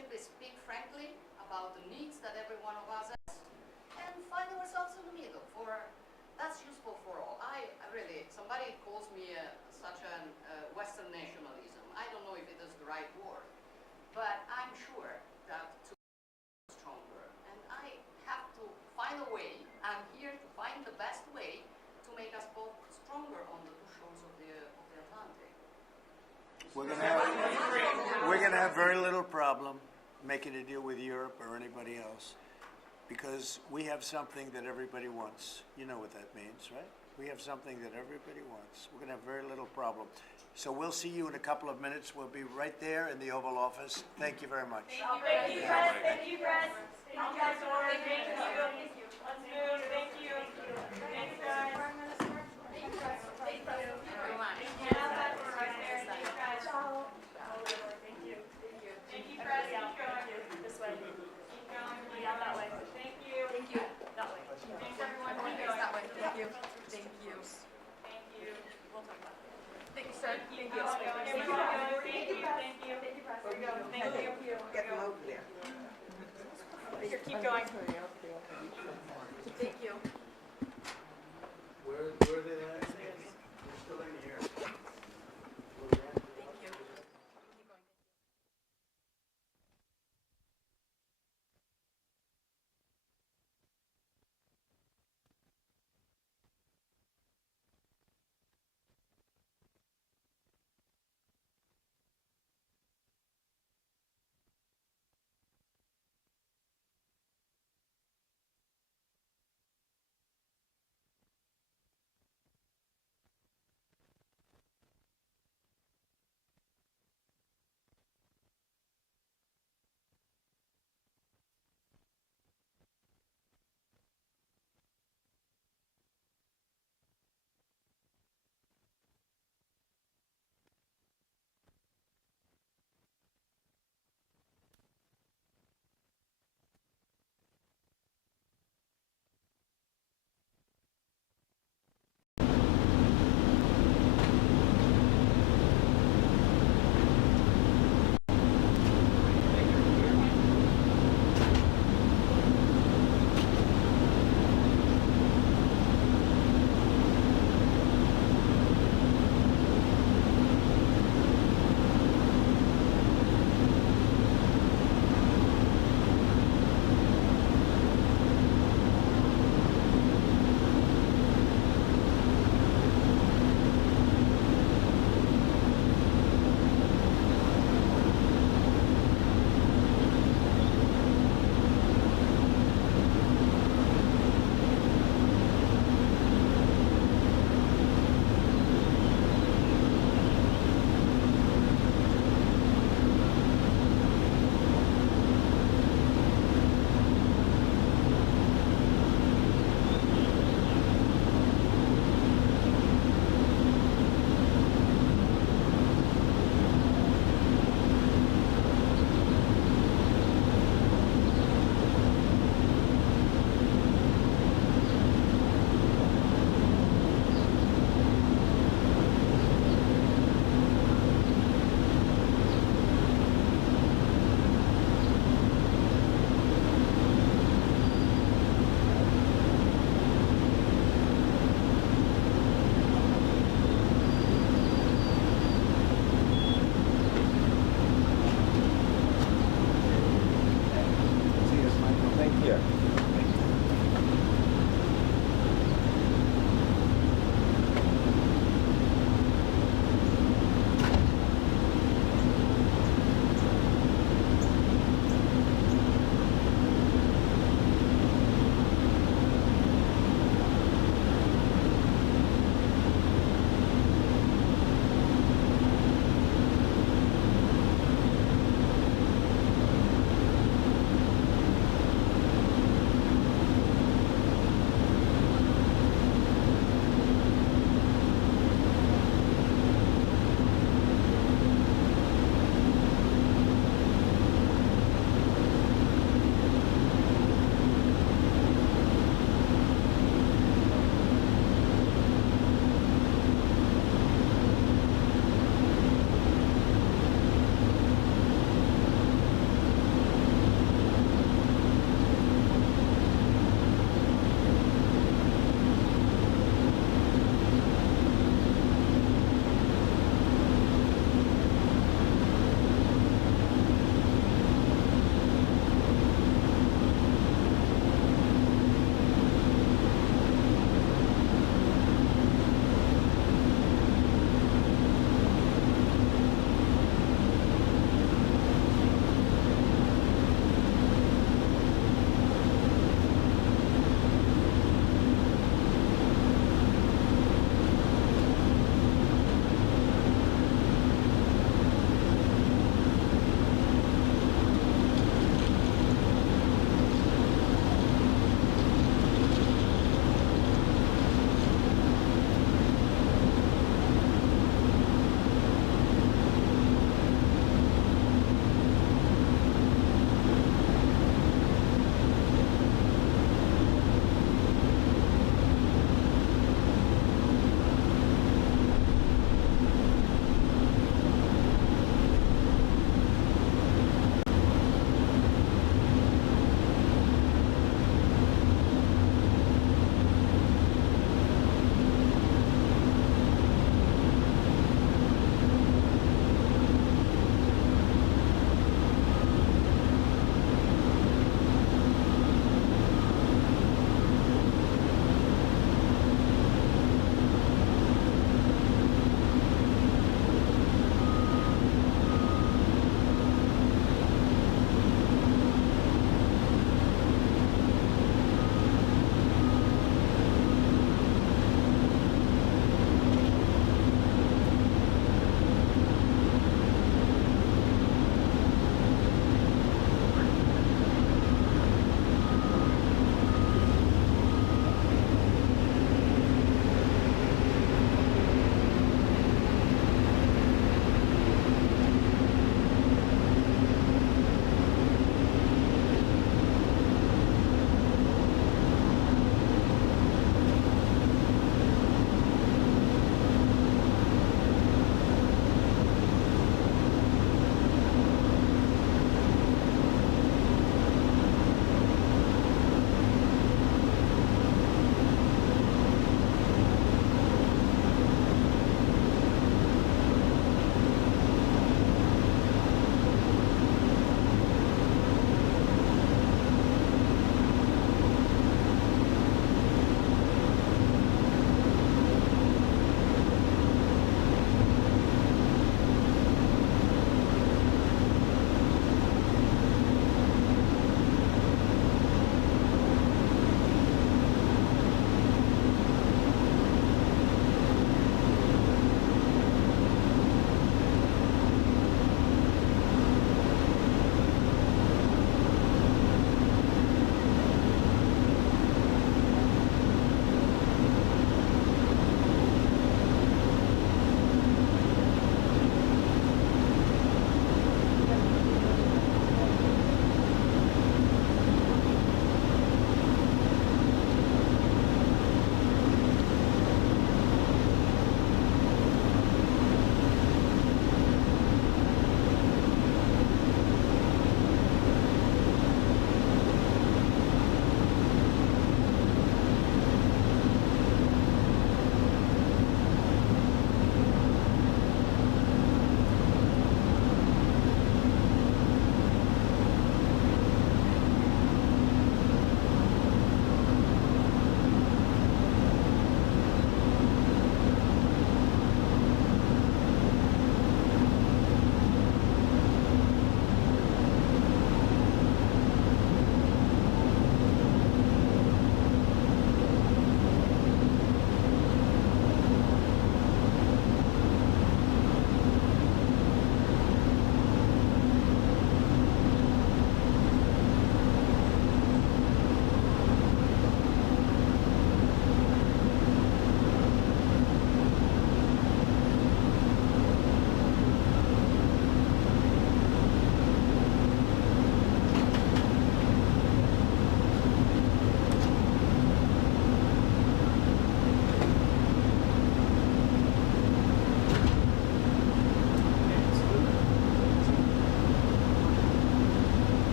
simply speak frankly about the needs that every one of us has and find ourselves in the middle. That's useful for all. I really, somebody calls me such a Western nationalism. I don't know if it is the right word, but I'm sure that to be stronger, and I have to find a way. I'm here to find the best way to make us both stronger on the two shores of the Atlantic. We're gonna have very little problem making a deal with Europe or anybody else, because we have something that everybody wants. You know what that means, right? We have something that everybody wants. We're gonna have very little problem. So we'll see you in a couple of minutes. We'll be right there in the Oval Office. Thank you very much. Thank you, Press. Thank you, Press. Thank you, guys. Thank you. Let's move. Thank you. Thanks, guys. Thank you, Press. Thank you. Thank you. Thank you, Press. Keep going. This way. Keep going. Yeah, that way. Thank you. Thank you. That way. Thanks, everyone. Keep going. That way. Thank you. Thank you. Thank you. We'll talk about it. Thank you, sir. Thank you. Thank you. Thank you. Thank you. Thank you, Press. Thank you. Get them over there. Here, keep going. Thank you. Where are they at? They're still in here.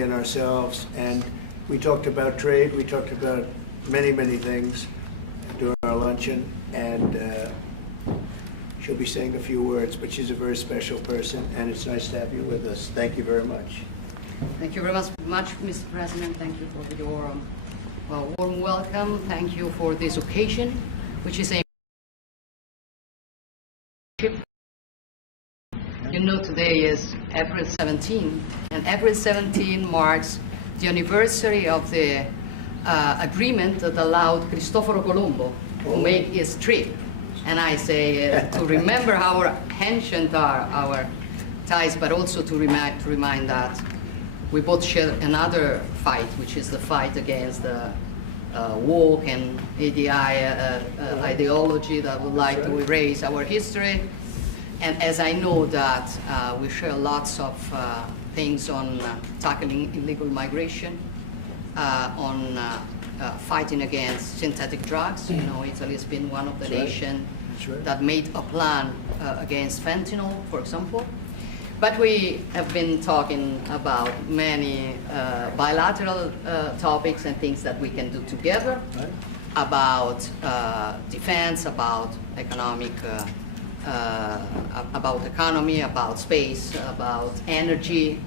Giorgia and ourselves, and we talked about trade. We talked about many, many things during our luncheon, and she'll be saying a few words, but she's a very special person, and it's nice to have you with us. Thank you very much. Thank you very much, Mr. President. Thank you for your warm welcome. Thank you for this occasion, which is a today is April 17, and April 17 marks the anniversary of the agreement that allowed Cristoforo Colombo to make his trip. And I say to remember how ancient are our ties, but also to remind that we both share another fight, which is the fight against the woke and ADI ideology that would like to erase our history. And as I know that we share lots of things on tackling illegal migration, on fighting against synthetic drugs. You know, Italy has been one of the nations that made a plan against fentanyl, for example. But we have been talking about many bilateral topics and things that we can do together, about defense, about economic economy, about space, about energy.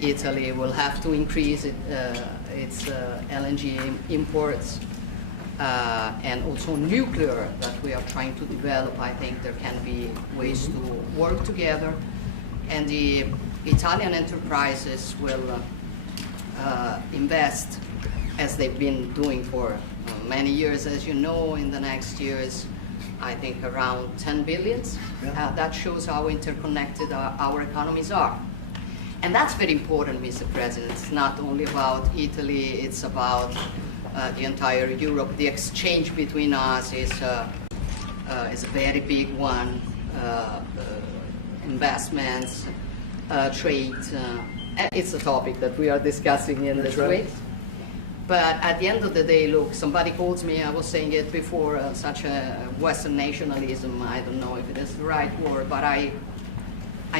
Italy will have to increase its LNG imports, and also nuclear that we are trying to develop. I think there can be ways to work together, and the Italian enterprises will invest, as they've been doing for many years, as you know, in the next years, I think around 10 billion. That shows how interconnected our economies are. And that's very important, Mr. President. It's not only about Italy, it's about the entire Europe. The exchange between us is a very big one. Investments, trade, it's a topic that we are discussing in this week. But at the end of the day, look, somebody calls me, I was saying it before, such a Western nationalism. I don't know if it is the right word, but I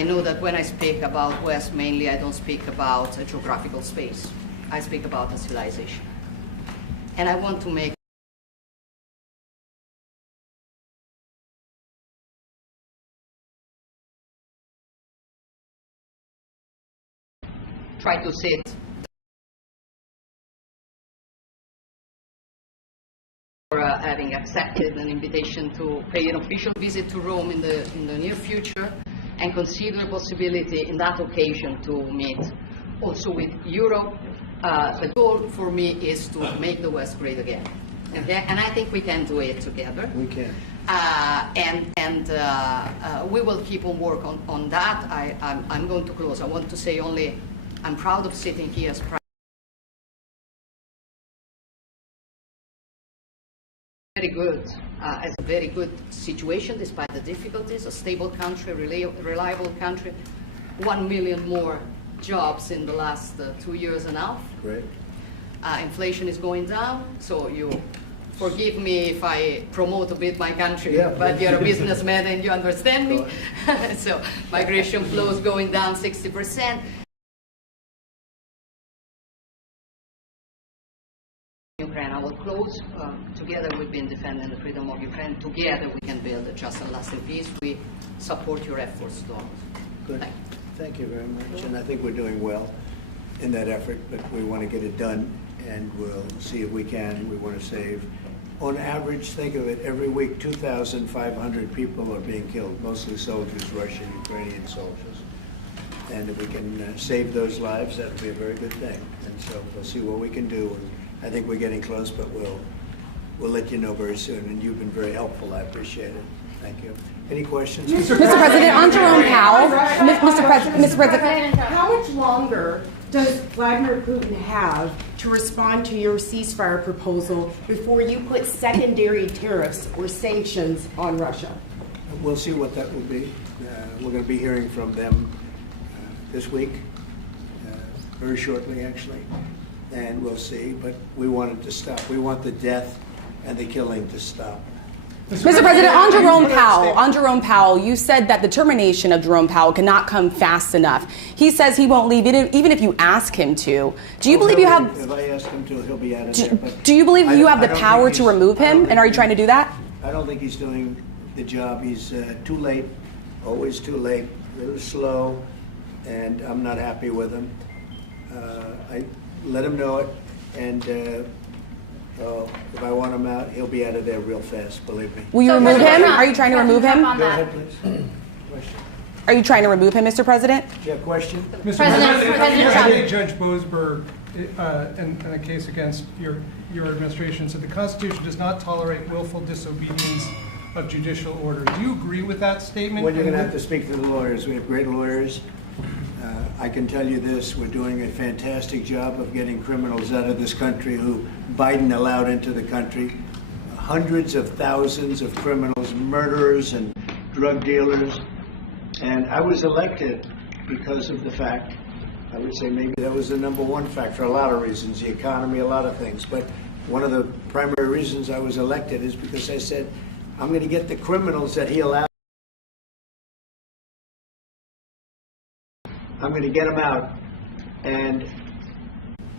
know that when I speak about West, mainly I don't speak about a geographical space. I speak about a civilization. And I want to make try to sit for having accepted an invitation to pay an official visit to Rome in the near future, and consider the possibility in that occasion to meet also with Europe. The goal for me is to make the West great again. Okay? And I think we can do it together. We can. We will keep on work on that. I'm going to close. I want to say only, I'm proud of sitting here as a very good situation despite the difficulties, a stable country, reliable country, 1 million more jobs in the last 2 years and a half. Great. Inflation is going down, so you forgive me if I promote a bit my country, but you're a businessman and you understand me. So migration flows going down 60%. Ukraine, I will close. Together we've been defending the freedom of Ukraine. Together we can build a just and lasting peace. We support your efforts, Donald. Good. Thank you very much. And I think we're doing well in that effort, but we want to get it done, and we'll see if we can. We want to save. On average, think of it, every week 2,500 people are being killed, mostly soldiers, Russian, Ukrainian soldiers. And if we can save those lives, that would be a very good thing. And so we'll see what we can do. I think we're getting close, but we'll let you know very soon. And you've been very helpful. I appreciate it. Thank you. Any questions? Mr. President, on Jerome Powell. Mr. President, how much longer does Vladimir Putin have to respond to your ceasefire proposal before you put secondary tariffs or sanctions on Russia? We'll see what that will be. We're going to be hearing from them this week, very shortly, actually. And we'll see, but we want it to stop. We want the death and the killing to stop. Mr. President, on Jerome Powell, you said that the termination of Jerome Powell cannot come fast enough. He says he won't leave even if you ask him to. Do you believe you have? If I ask him to, he'll be out of there. But do you believe you have the I don't power think to he's- remove I don't him? think And are you he's- trying to do that? I don't think he's doing the job. He's too late, always too late, a little slow, and I'm not happy with him. I let him know it, and if I want him out, he'll be out of there real fast, believe me. Will you remove him? Are you trying to remove him? Go ahead, please. Question. Are you trying to remove him, Mr. President? Do you have a question? Mr. President I Trump. think Judge Boasberg, in a case against your administration, said the Constitution does not tolerate willful disobedience of judicial orders. Do you agree with that statement? Well, you're going to have to speak to the lawyers. We have great lawyers. I can tell you this, we're doing a fantastic job of getting criminals out of this country who Biden allowed into the country. Hundreds of thousands of criminals, murderers and drug dealers. And I was elected because of the fact, I would say maybe that was the number one fact for a lot of reasons, the economy, a lot of things. But one of the primary reasons I was elected is because I said, I'm going to get the criminals that he allowed. I'm going to get them out, and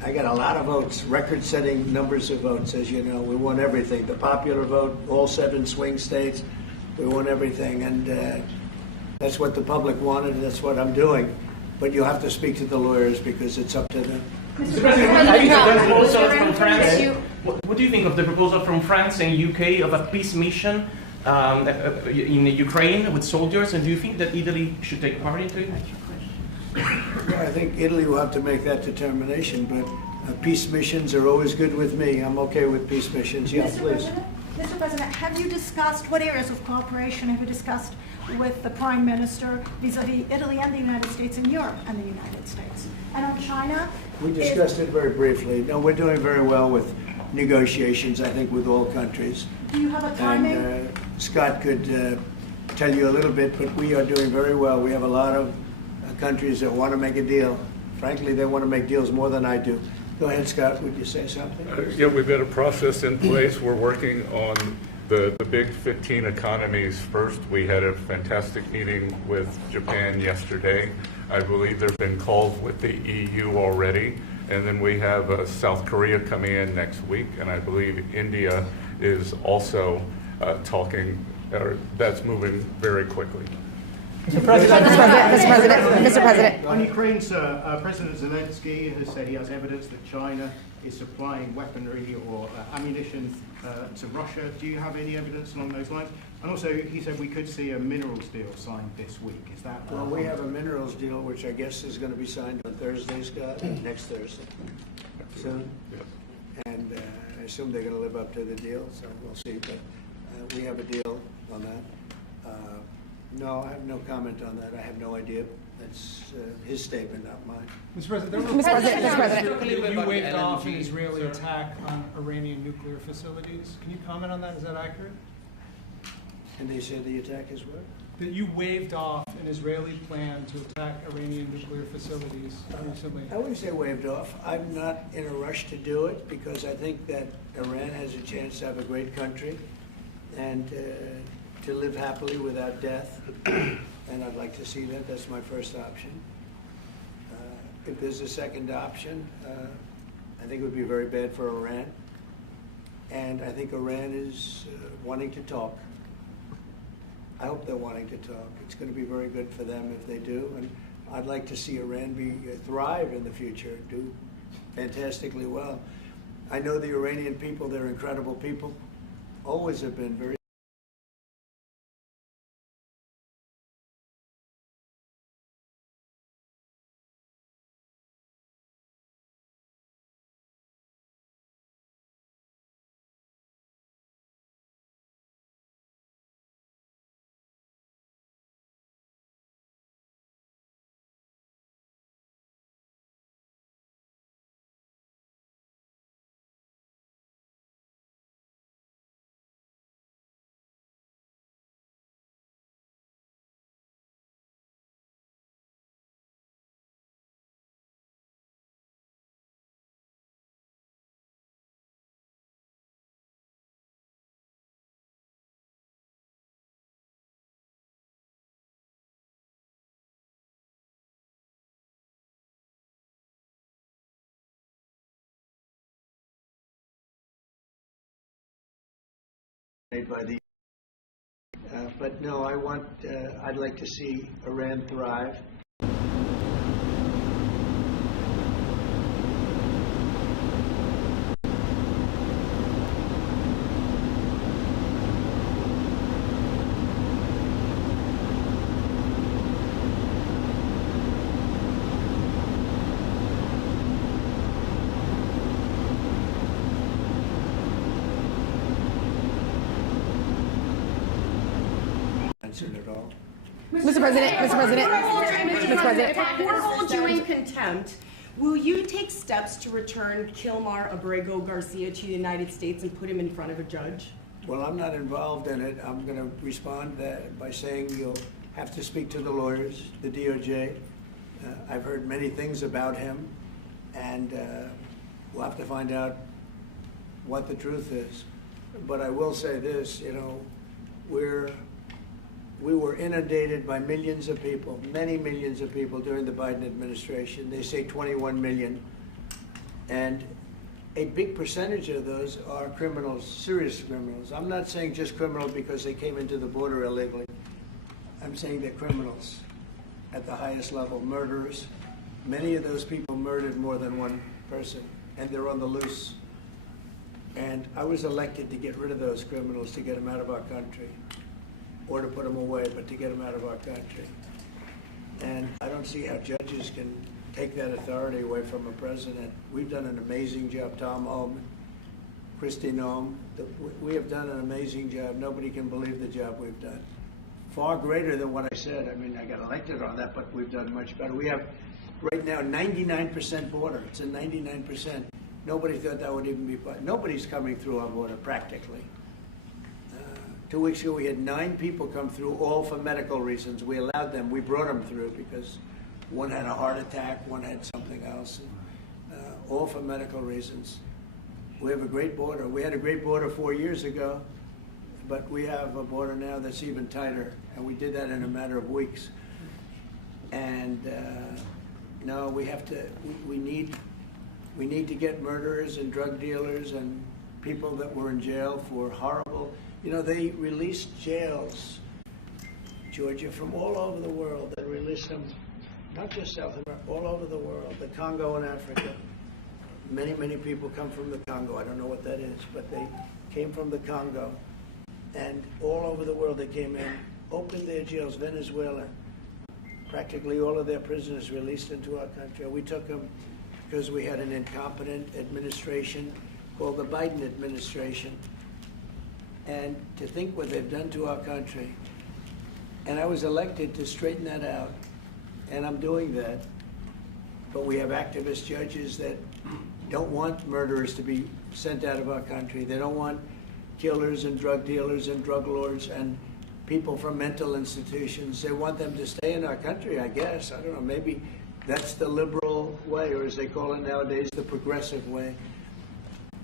I got a lot of votes, record-setting numbers of votes, as you know. We won everything, the popular vote, all 7 swing states, we won everything, and that's what the public wanted, and that's what I'm doing. But you'll have to speak to the lawyers because it's up to them. Mr. President, from France. What do you think of the proposal from France and UK of a peace mission in Ukraine with soldiers, and do you think that Italy should take part into it? Well, I think Italy will have to make that determination, but peace missions are always good with me. I'm okay with peace missions. Yeah, please. Mr. President, have you discussed, what areas of cooperation have you discussed with the Prime Minister vis-a-vis Italy and the United States and Europe and the United States? And on China? We discussed it very briefly. No, we're doing very well with negotiations, I think, with all countries. Do you have a timing? And Scott could tell you a little bit, but we are doing very well. We have a lot of countries that want to make a deal. Frankly, they want to make deals more than I do. Go ahead, Scott. Would you say something? Yeah, we've got a process in place. We're working on the big 15 economies first. We had a fantastic meeting with Japan yesterday. I believe there have been calls with the EU already. And then we have South Korea coming in next week. And I believe India is also talking, or that's moving very quickly. Mr. President. On Ukraine, sir, President Zelensky has said he has evidence that China is supplying weaponry or ammunition to Russia. Do you have any evidence along those lines? And also, he said we could see a minerals deal signed this week. Is that? Well, we have a minerals deal, which I guess is going to be signed on Thursday, Scott, next Thursday, soon. And I assume they're going to live up to the deal, so we'll see. But we have a deal on that. No, I have no comment on that. I have no idea. That's his statement, not mine. Mr. President, Mr. President. you waved off an Israeli attack on Iranian nuclear facilities. Can you comment on that? Is that accurate? And they say the attack is what? That you waved off an Israeli plan to attack Iranian nuclear facilities recently. I wouldn't say waved off. I'm not in a rush to do it because I think that Iran has a chance to have a great country and to live happily without death. And I'd like to see that. That's my first option. If there's a second option, I think it would be very bad for Iran. And I think Iran is wanting to talk. I hope they're wanting to talk. It's going to be very good for them if they do. And I'd like to see Iran thrive in the future, do fantastically well. I know the Iranian people, they're incredible people. Always have been very made by the. But no, I'd like to see Iran thrive. At all. Mr. President, if we're hold you in contempt, will you take steps to return Kilmar Abrego Garcia to the United States and put him in front of a judge? Well, I'm not involved in it. I'm going to respond by saying you'll have to speak to the lawyers, the DOJ. I've heard many things about him, and we'll have to find out what the truth is. But I will say this, you know, we were inundated by millions of people, many millions of people during the Biden administration. They say 21 million. And a big percentage of those are criminals, serious criminals. I'm not saying just criminals because they came into the border illegally. I'm saying they're criminals at the highest level, murderers. Many of those people murdered more than one person, and they're on the loose. And I was elected to get rid of those criminals, to get them out of our country. Or to put them away, but to get them out of our country. And I don't see how judges can take that authority away from a president. We've done an amazing job. Tom Homan, Kristi Noem, we have done an amazing job. Nobody can believe the job we've done. Far greater than what I said. I mean, I got elected on that, but we've done much better. We have right now 99% border. It's a 99%. Nobody thought that would even be, nobody's coming through our border practically. 2 weeks ago, we had 9 people come through, all for medical reasons. We allowed them. We brought them through because one had a heart attack, one had something else, and, all for medical reasons. We have a great border. We had a great border 4 years ago, but we have a border now that's even tighter, and we did that in a matter of weeks. And no, we have to. We need to get murderers and drug dealers and people that were in jail for horrible. You know, they released jails, Giorgia, from all over the world. They released them, not just South America, all over the world, the Congo and Africa. Many, many people come from the Congo. I don't know what that is, but they came from the Congo. And all over the world they came in, opened their jails. Venezuela, practically all of their prisoners released into our country. We took them because we had an incompetent administration called the Biden administration. And to think what they've done to our country. And I was elected to straighten that out, and I'm doing that. But we have activist judges that don't want murderers to be sent out of our country. They don't want killers and drug dealers and drug lords and people from mental institutions. They want them to stay in our country, I guess. I don't know, maybe that's the liberal way, or as they call it nowadays, the progressive way.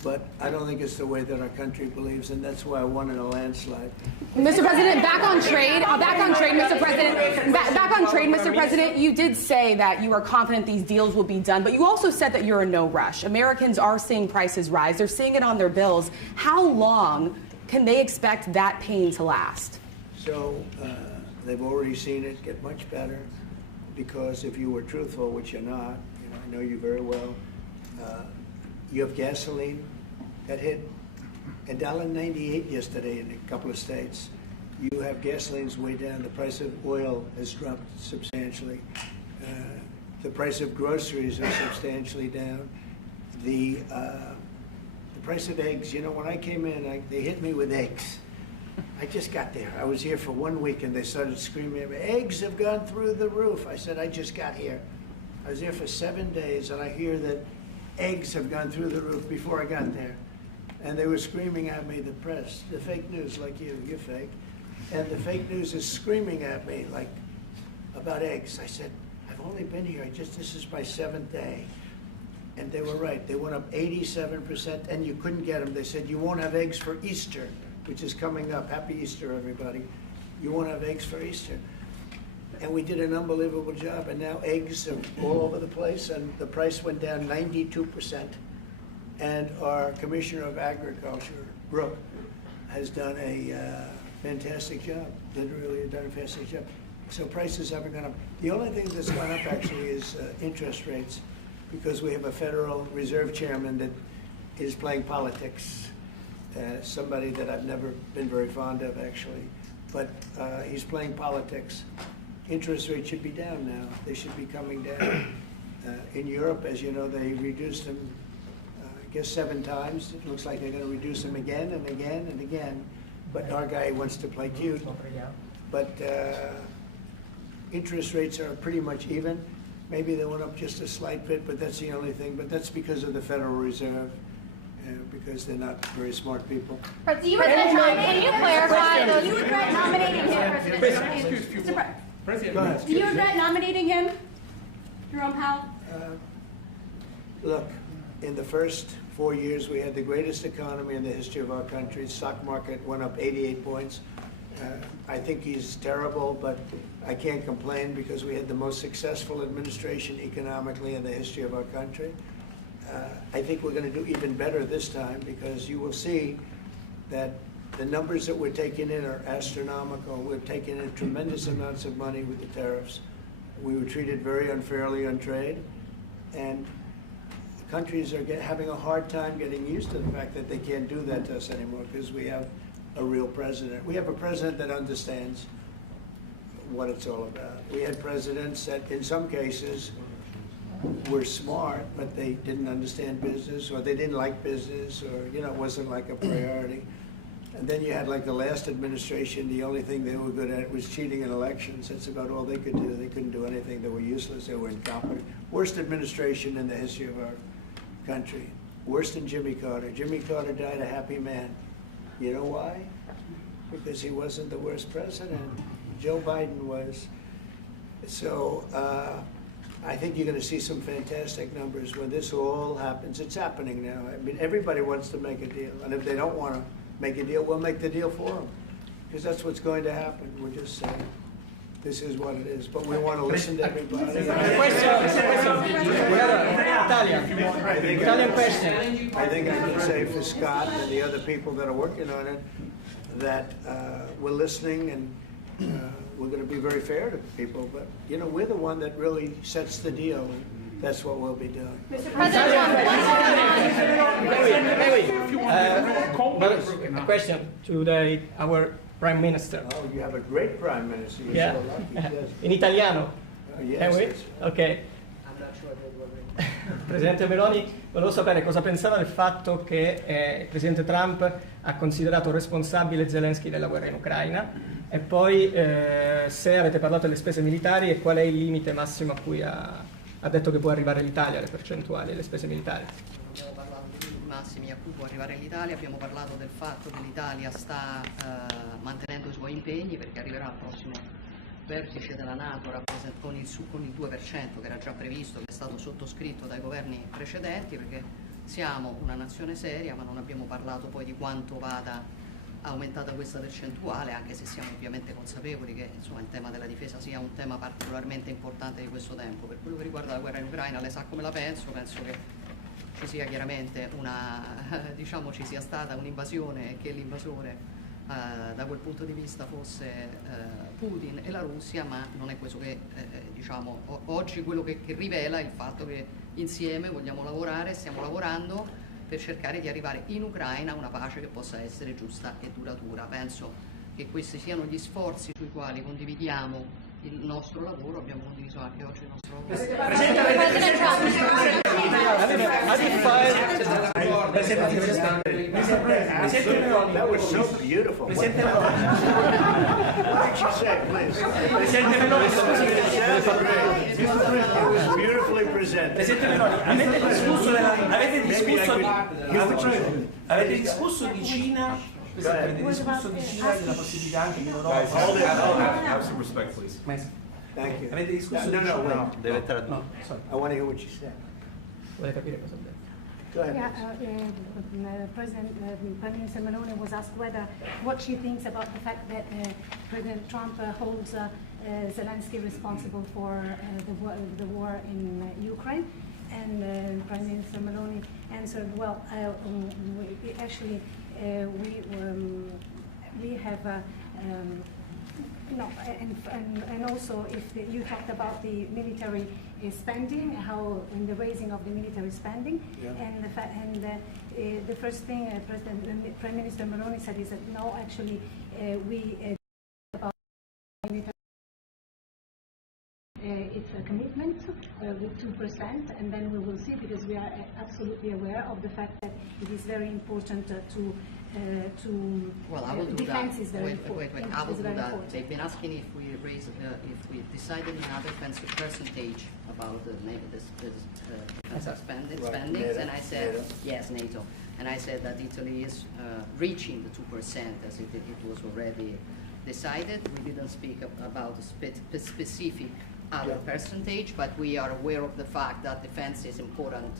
But I don't think it's the way that our country believes, and that's why I won in a landslide. Mr. President, back on trade, Mr. President, you did say that you are confident these deals will be done, but you also said that you're in no rush. Americans are seeing prices rise. They're seeing it on their bills. How long can they expect that pain to last? So they've already seen it get much better, because if you were truthful, which you're not, you know, I know you very well, you have gasoline that hit $1.98 yesterday in a couple of states. You have gasoline's way down. The price of oil has dropped substantially. The price of groceries are substantially down. The price of eggs, you know, when I came in, they hit me with eggs. I just got there. I was here for 1 week, and they started screaming at me, eggs have gone through the roof. I said, I just got here. I was there for 7 days, and I hear that eggs have gone through the roof before I got there. And they were screaming at me, the press, the fake news, like you're fake. And the fake news is screaming at me, like, about eggs. I said, I've only been here, this is my 7th day. And they were right. They went up 87%, and you couldn't get them. They said, you won't have eggs for Easter, which is coming up. Happy Easter, everybody. You won't have eggs for Easter. And we did an unbelievable job, and now eggs are all over the place, and the price went down 92%. And our Commissioner of Agriculture, Brooke, has done a fantastic job. Literally done a fantastic job. So prices haven't gone up. The only thing that's gone up actually is interest rates, because we have a Federal Reserve Chairman that is playing politics. Somebody that I've never been very fond of, actually. But he's playing politics. Interest rates should be down now. They should be coming down. In Europe, as you know, they reduced them, I guess 7 times. It looks like they're going to reduce them again and again and again. But our guy wants to play cute. But interest rates are pretty much even. Maybe they went up just a slight bit, but that's the only thing. But that's because of the Federal Reserve, because they're not very smart people. Do you regret can you clarify? Do you regret nominating him, President? Do you regret nominating him, Jerome Powell? Look, in the first 4 years, we had the greatest economy in the history of our country. The stock market went up 88 points. I think he's terrible, but I can't complain because we had the most successful administration economically in the history of our country. I think we're going to do even better this time because you will see that the numbers that we're taking in are astronomical. We're taking in tremendous amounts of money with the tariffs. We were treated very unfairly on trade, and countries are having a hard time getting used to the fact that they can't do that to us anymore because we have a real president. We have a president that understands what it's all about. We had presidents that, in some cases, were smart, but they didn't understand business, or they didn't like business, or it wasn't like a priority. And then you had like the last administration, the only thing they were good at was cheating in elections. That's about all they could do. They couldn't do anything. They were useless. They were incompetent. Worst administration in the history of our country. Worse than Jimmy Carter. Jimmy Carter died a happy man. You know why? Because he wasn't the worst president. Joe Biden was. So I think you're going to see some fantastic numbers when this all happens. It's happening now. I mean, everybody wants to make a deal. And if they don't want to make a deal, we'll make the deal for them. Because that's what's going to happen. We're just saying this is what it is. But we want to listen to everybody. Italian question. I think I can say for Scott and the other people that are working on it that we're listening and we're going to be very fair to people. But, we're the one that really sets the deal. And that's what we'll be doing. Mr. President, a question to our Prime Minister. Oh, you have a great Prime Minister. You're Yeah. so lucky. Yes. In italiano? Yes. Can we? Ok. Presidente Meloni, volevo sapere cosa pensava del fatto che il Presidente Trump ha considerato responsabile Zelensky della guerra in Ucraina e poi se avete parlato delle spese militari e qual è il limite massimo a cui ha detto che può arrivare l'Italia, le percentuali delle spese militari. Abbiamo parlato dei limiti massimi a cui può arrivare l'Italia, abbiamo parlato del fatto che l'Italia sta mantenendo i suoi impegni perché arriverà al prossimo vertice della NATO con il 2% che era già previsto, che è stato sottoscritto dai governi precedenti, perché siamo una nazione seria, ma non abbiamo parlato poi di quanto vada aumentata questa percentuale, anche se siamo ovviamente consapevoli che il tema della difesa sia un tema particolarmente importante di questo tempo. Per quello che riguarda la guerra in Ucraina, lei sa come la penso che ci sia chiaramente ci sia stata un'invasione e che l'invasore da quel punto di vista fosse Putin e la Russia, ma non è questo che oggi quello che rivela il fatto che insieme vogliamo lavorare, stiamo lavorando per cercare di arrivare in Ucraina a una pace che possa essere giusta e duratura. Penso che questi siano gli sforzi sui quali condividiamo il nostro lavoro, abbiamo condiviso anche oggi il nostro lavoro. That was so beautiful. What did you say, please? It was beautifully presented. Presidente Meloni, avete discusso di Cina? Avete discusso di Cina e della possibilità anche che l'Europa... Have some respect, please. Thank you. Avete discusso No, di Cina? wait. Deve tradurre. I want to hear what you said. Vuole capire cosa ha detto. Go ahead. Prime Minister Meloni was asked what she thinks about the fact that President Trump holds Zelensky responsible for the war in Ukraine. And Prime Minister Meloni answered, well, actually, we have and also if you talked about the military spending, how in the raising of the military spending, and the first thing Prime Minister Meloni said is that no, actually we about military. It's a commitment with 2%, and then we will see, because we are absolutely aware of the fact that it is very important well, I will do defense that. Is very wait, important. I will do that. Important. They've been asking if we decided in our defense percentage about the defense spendings, and I said NATO. Yes, NATO, and I said that Italy is reaching the 2% as it was already decided. We didn't speak about a specific other percentage, but we are aware of the fact that defense is important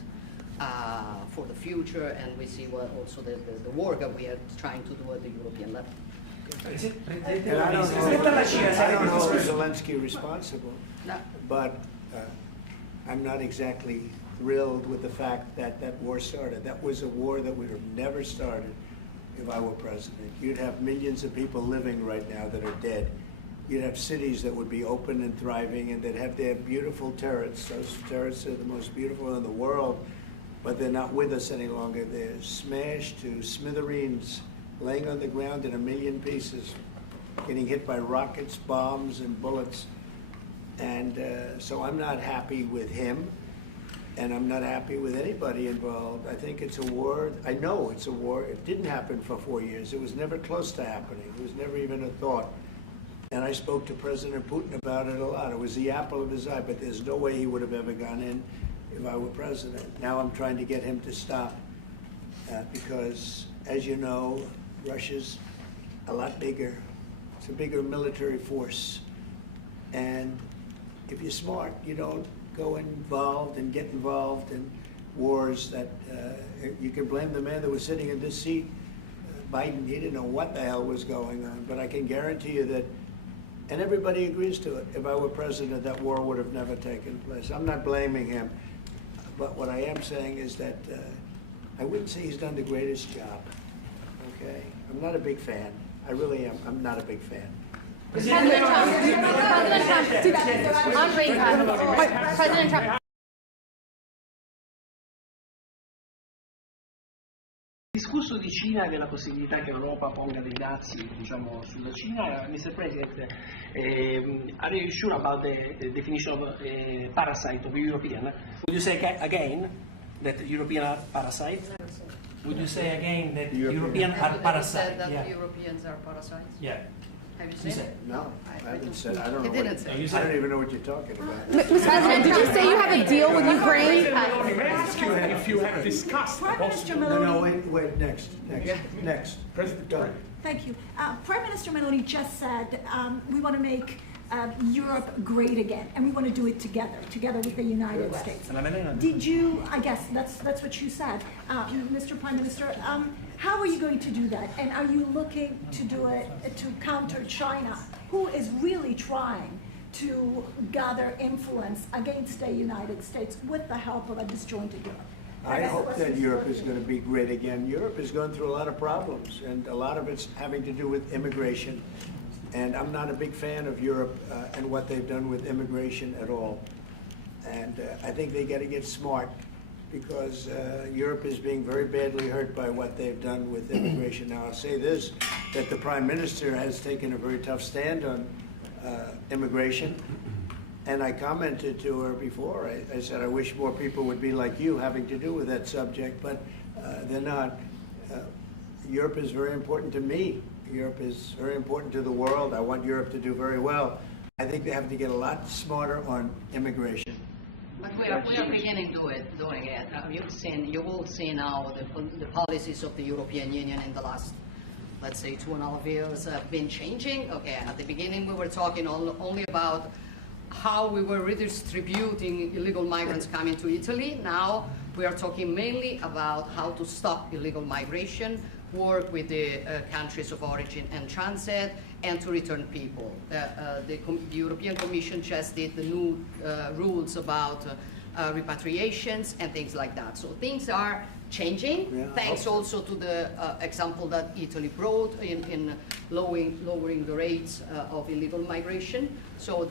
for the future, and we see also the work that we are trying to do at the European level. And I don't know if Zelensky responsible, but I'm not exactly thrilled with the fact that that war started. That was a war that would have never started if I were president. You'd have millions of people living right now that are dead. You'd have cities that would be open and thriving, and they'd have their beautiful turrets. Those turrets are the most beautiful in the world, but they're not with us any longer. They're smashed to smithereens, laying on the ground in a million pieces, getting hit by rockets, bombs, and bullets. And so I'm not happy with him, and I'm not happy with anybody involved. I think it's a war. I know it's a war. It didn't happen for 4 years. It was never close to happening. It was never even a thought. And I spoke to President Putin about it a lot. It was the apple of his eye, but there's no way he would have ever gone in if I were president. Now I'm trying to get him to stop because, as you know, Russia's a lot bigger. It's a bigger military force. And if you're smart, you don't go involved and get involved in wars that you can blame the man that was sitting in this seat, Biden. He didn't know what the hell was going on, but I can guarantee you that, and everybody agrees to it, if I were president, that war would have never taken place. I'm not blaming him, but what I am saying is that I wouldn't say he's done the greatest job, okay? I'm not a big fan. I really am. I'm not a big fan. President Trump. Il discorso di Cina e della possibilità che l'Europa ponga dei dazi, diciamo, sulla Cina, Mr. President, are you sure about the definition of parasite of European? Would you say again that European are parasites? Would you say again that Europeans are parasites? Have you said that Europeans are parasites? Yeah. Have you said it? No, I haven't said. I don't know. He didn't say. I don't even know what you're talking about. Mr. President, did you say you have a deal with Ukraine? May I ask you if you have discussed the possibility? No, wait, next. President, go. Thank you. Prime Minister Meloni just said we want to make Europe great again, and we want to do it together with the United States. Did you, I guess that's what you said, Mr. Prime Minister, how are you going to do that? And are you looking to do it to counter China, who is really trying to gather influence against the United States with the help of a disjointed Europe? I hope that Europe is going to be great again. Europe is going through a lot of problems, and a lot of it's having to do with immigration. And I'm not a big fan of Europe and what they've done with immigration at all. And I think they got to get smart, because Europe is being very badly hurt by what they've done with immigration. Now, I'll say this, that the Prime Minister has taken a very tough stand on immigration. And I commented to her before. I said, I wish more people would be like you having to do with that subject, but they're not. Europe is very important to me. Europe is very important to the world. I want Europe to do very well. I think they have to get a lot smarter on immigration. But we are beginning doing it. You've all seen now the policies of the European Union in the last, let's say, 2.5 years have been changing. Okay, at the beginning we were talking only about how we were redistributing illegal migrants coming to Italy. Now we are talking mainly about how to stop illegal migration, work with the countries of origin and transit, and to return people. The European Commission just did the new rules about repatriations and things like that. So things are changing, thanks also to the example that Italy brought in lowering the rates of illegal migration. So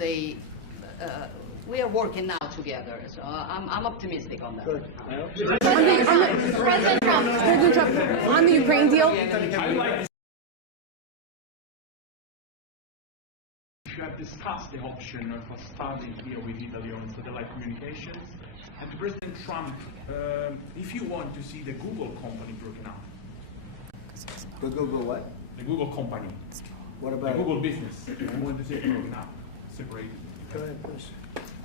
we are working now together. So I'm optimistic on that. President Trump, on the Ukraine deal. You have discussed the option of a starting here with Italy on satellite communications. And President Trump, if you want to see the Google company broken up. The Google what? The Google company. What about the Google business? You want to see it broken up, separated. Go ahead, please.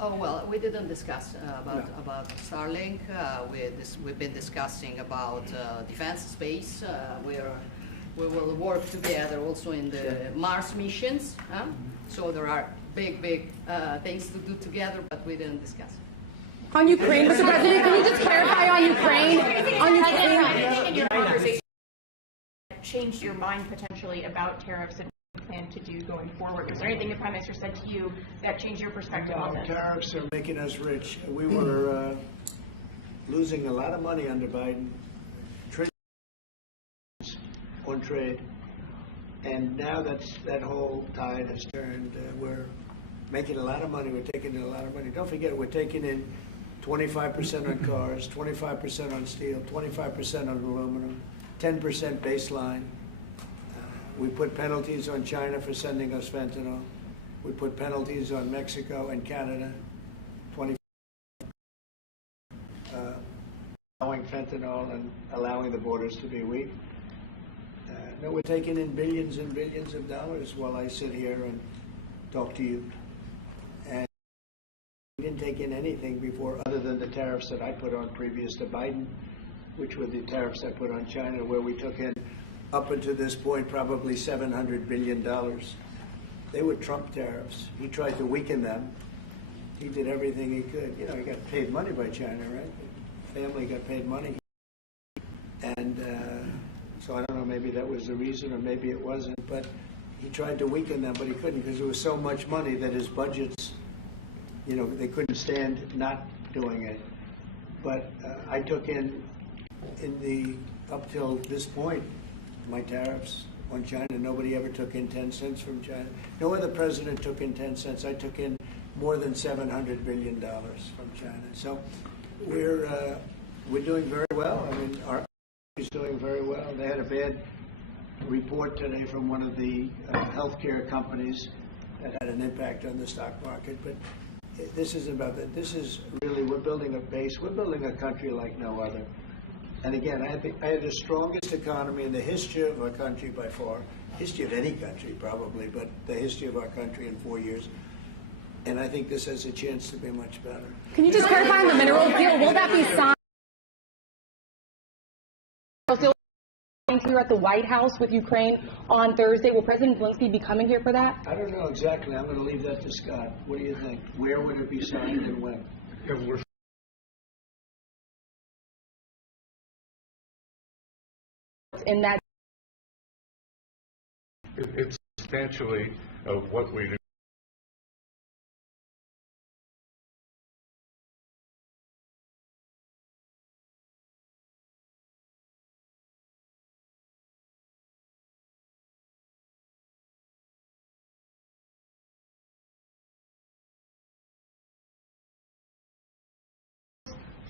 Oh, well, we didn't discuss about Starlink. We've been discussing about defense space, where we will work together also in the Mars missions. So there are big things to do together, but we didn't discuss. On Ukraine, Mr. President, can you just clarify on Ukraine? On Ukraine, in your conversation, changed your mind potentially about tariffs and what you plan to do going forward? Was there anything the Prime Minister said to you that changed your perspective on this? Tariffs are making us rich. We were losing a lot of money under Biden on trade, and now that whole tide has turned. We're making a lot of money. We're taking in a lot of money. Don't forget, we're taking in 25% on cars, 25% on steel, 25% on aluminum, 10% baseline. We put penalties on China for sending us fentanyl. We put penalties on Mexico and Canada, 20%. Allowing fentanyl and allowing the borders to be weak. No, we're taking in billions and billions of dollars while I sit here and talk to you. And we didn't take in anything before other than the tariffs that I put on previous to Biden, which were the tariffs I put on China, where we took in, up until this point, probably $700 billion. They were Trump tariffs. He tried to weaken them. He did everything he could. You know, he got paid money by China, right? The family got paid money. And so I don't know, maybe that was the reason, or maybe it wasn't, but he tried to weaken them, but he couldn't, because there was so much money that his budgets, you know, they couldn't stand not doing it. But I took in the, up till this point, my tariffs on China. Nobody ever took in 10 cents from China. No other president took in 10 cents. I took in more than $700 billion from China. So we're doing very well. I mean, our is doing very well. They had a bad report today from one of the healthcare companies that had an impact on the stock market. But this isn't about that. This is really, we're building a base. We're building a country like no other. And again, I had the strongest economy in the history of our country by far, history of any country probably, but the history of our country in 4 years. And I think this has a chance to be much better. Can you just clarify on the mineral deal? Will that be signed? Here at the White House with Ukraine on Thursday. Will President Zelensky be coming here for that? I don't know exactly. I'm going to leave that to Scott. What do you think? Where would it be signed and when? In that, it's substantially of what we do.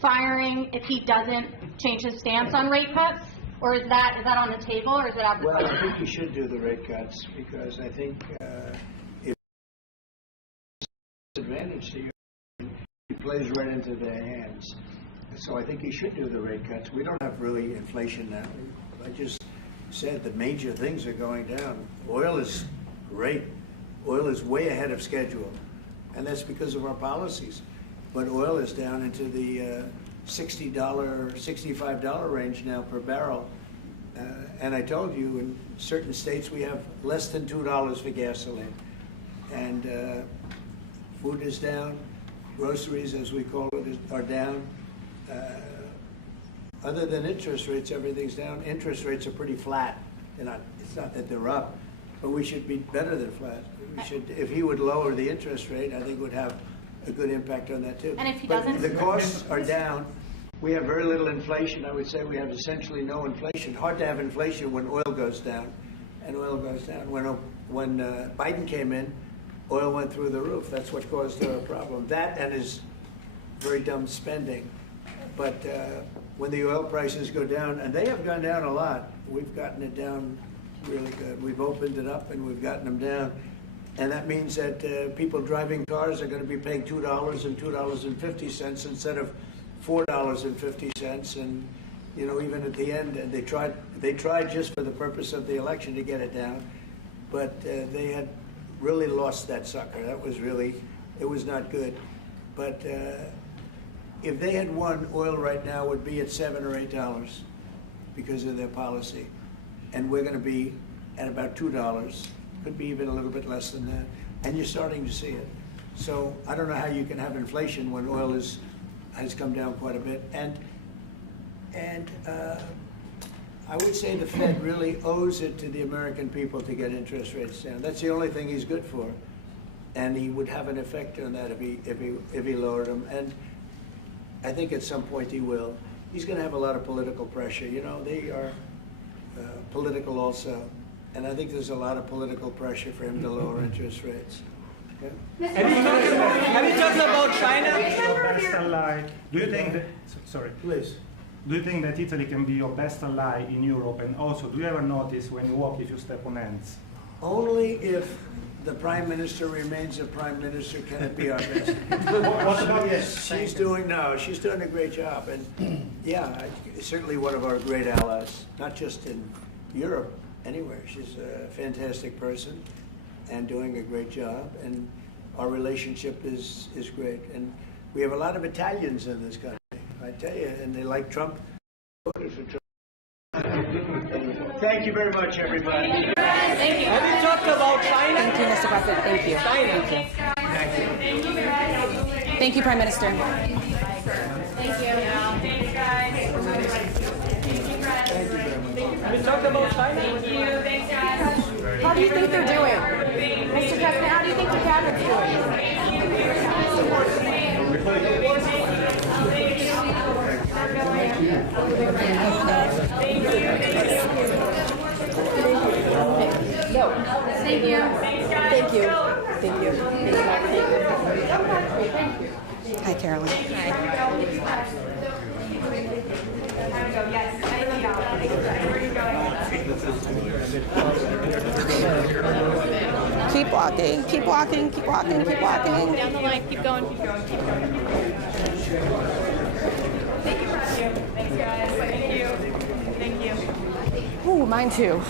Firing if he doesn't change his stance on rate cuts? Or is that on the table, or is it out the Well, I think you should do the rate cuts, because I think if it's an advantage to you, it plays right into their hands. So I think you should do the rate cuts. We don't have really inflation now. I just said the major things are going down. Oil is great. Oil is way ahead of schedule, and that's because of our policies. But oil is down into the $60, $65 range now per barrel. And I told you, in certain states we have less than $2 for gasoline. And food is down, groceries, as we call it, are down. Other than interest rates, everything's down. Interest rates are pretty flat. It's not that they're up, but we should be better than flat. We should, if he would lower the interest rate, I think it would have a good impact on that too. And if he but doesn't? The costs are down. We have very little inflation. I would say we have essentially no inflation. Hard to have inflation when oil goes down, and oil goes down. When Biden came in, oil went through the roof. That's what caused the problem. That and his very dumb spending. But when the oil prices go down, and they have gone down a lot, we've gotten it down really good. We've opened it up and we've gotten them down. And that means that people driving cars are going to be paying $2 and $2.50 instead of $4.50. And you know, even at the end, and they tried just for the purpose of the election to get it down, but they had really lost that sucker. That was really, it was not good. But if they had won, oil right now would be at $7 or $8 because of their policy, and we're going to be at about $2. Could be even a little bit less than that, and you're starting to see it. So I don't know how you can have inflation when oil has come down quite a bit, and I would say the Fed really owes it to the American people to get interest rates down. That's the only thing he's good for, and he would have an effect on that if he lowered them. And I think at some point he will. He's going to have a lot of political pressure. You know, they are political also. And I think there's a lot of political pressure for him to lower interest rates. Okay? Have you talked about China? Best ally. Do you think that, sorry. Please. Do you think that Italy can be your best ally in Europe? And also, do you ever notice when you walk if you step on ants? Only if the Prime Minister remains a Prime Minister can it be our best. What about yes, she's doing a great job. And yeah, certainly one of our great allies, not just in Europe, anywhere. She's a fantastic person and doing a great job, and our relationship is great. And we have a lot of Italians in this country, I tell you, and they like Trump. Voted for Trump. Thank you very much, everybody. Thank you. Have you talked about China? Thank you, Mr. President. Thank you. China. Thank you. Thank you, Prime Minister. Thank you. Thanks, guys. Have you talked about China? Thank you. Thanks, guys. How do you think they're doing? Mr. President, how do you think the cabinet's doing? Thank you. Thank you. Thank you. Hi, Carolyn. Keep walking, keep walking, keep walking, keep walking. Down the line, keep going, keep going, keep going. Thank you. Thanks, guys. Thank you. Thank you. Ooh, mine too.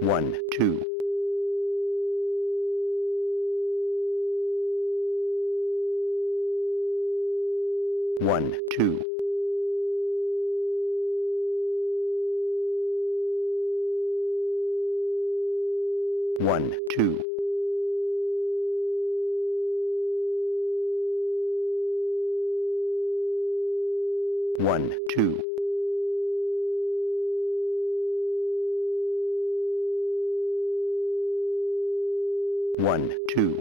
One, two. One, two. One, two. One, two. 1, 2.